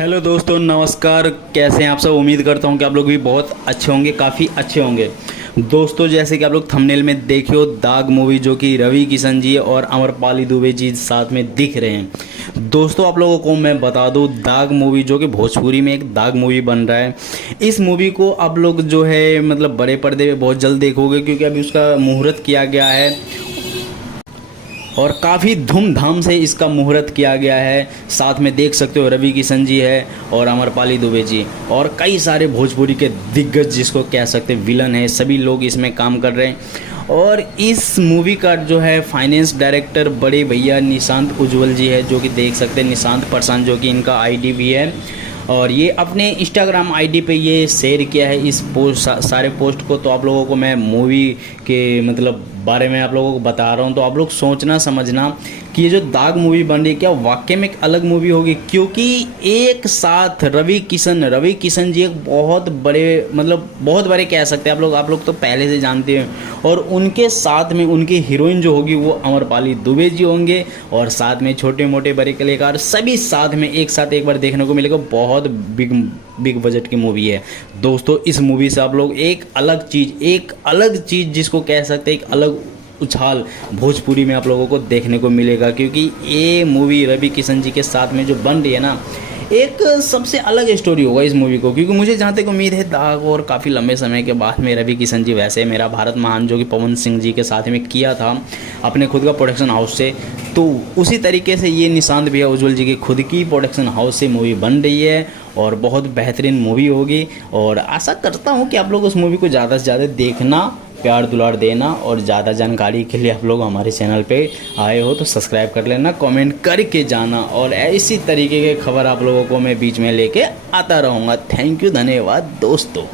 Hello दोस्तों, नमस्कार। कैसे हैं आप सब? उम्मीद करता हूं कि आप लोग भी बहुत अच्छे होंगे, काफ़ी अच्छे होंगे। दोस्तों, जैसे कि आप लोग थंबनेल में देखे हो, दाग मूवी जो कि रवि किशन जी और अमरपाली दुबे जी साथ में दिख रहे हैं। दोस्तों, आप लोगों को मैं बता दूं, दाग मूवी जो कि भोजपुरी में एक दाग मूवी बन रहा है। इस मूवी को आप लोग जो है मतलब बड़े पर्दे पे बहुत जल्द देखोगे, क्योंकि अभी उसका मुहूर्त किया गया है और काफ़ी धूमधाम से इसका मुहूर्त किया गया है। साथ में देख सकते हो रवि किशन जी है और अमरपाली दुबे जी और कई सारे भोजपुरी के दिग्गज, जिसको कह सकते हैं विलन है, सभी लोग इसमें काम कर रहे हैं। और इस मूवी का जो है फाइनेंस डायरेक्टर बड़े भैया निशांत उज्ज्वल जी है, जो कि देख सकते हैं निशांत प्रशांत, जो कि इनका आईडी भी है। और ये अपने इंस्टाग्राम आईडी पे ये शेयर किया है इस पोस्ट, सारे पोस्ट को। तो आप लोगों को मैं मूवी के मतलब बारे में आप लोगों को बता रहा हूँ, तो आप लोग सोचना समझना कि ये जो दाग मूवी बन रही है क्या वाकई में एक अलग मूवी होगी। क्योंकि एक साथ रवि किशन जी एक बहुत बड़े मतलब बहुत बड़े कह सकते हैं आप लोग तो पहले से जानते हैं। और उनके साथ में उनकी हीरोइन जो होगी वो अमरपाली दुबे जी होंगे, और साथ में छोटे मोटे बड़े कलाकार सभी साथ में एक साथ एक बार देखने को मिलेगा। बहुत बिग बजट की मूवी है दोस्तों। इस मूवी से आप लोग एक अलग चीज़ जिसको कह सकते हैं एक अलग उछाल भोजपुरी में आप लोगों को देखने को मिलेगा। क्योंकि ये मूवी रवि किशन जी के साथ में जो बन रही है ना, एक सबसे अलग स्टोरी होगा इस मूवी को। क्योंकि मुझे जहाँ तक उम्मीद है, दाग और काफ़ी लंबे समय के बाद में रवि किशन जी, वैसे मेरा भारत महान जो कि पवन सिंह जी के साथ में किया था अपने खुद का प्रोडक्शन हाउस से, तो उसी तरीके से ये निशांत भैया उज्ज्वल जी की खुद की प्रोडक्शन हाउस से मूवी बन रही है और बहुत बेहतरीन मूवी होगी। और आशा करता हूँ कि आप लोग उस मूवी को ज़्यादा से ज़्यादा देखना, प्यार दुलार देना, और ज़्यादा जानकारी के लिए आप लोग हमारे चैनल पे आए हो तो सब्सक्राइब कर लेना, कमेंट करके जाना, और इसी तरीके के खबर आप लोगों को मैं बीच में लेके आता रहूँगा। थैंक यू, धन्यवाद दोस्तों।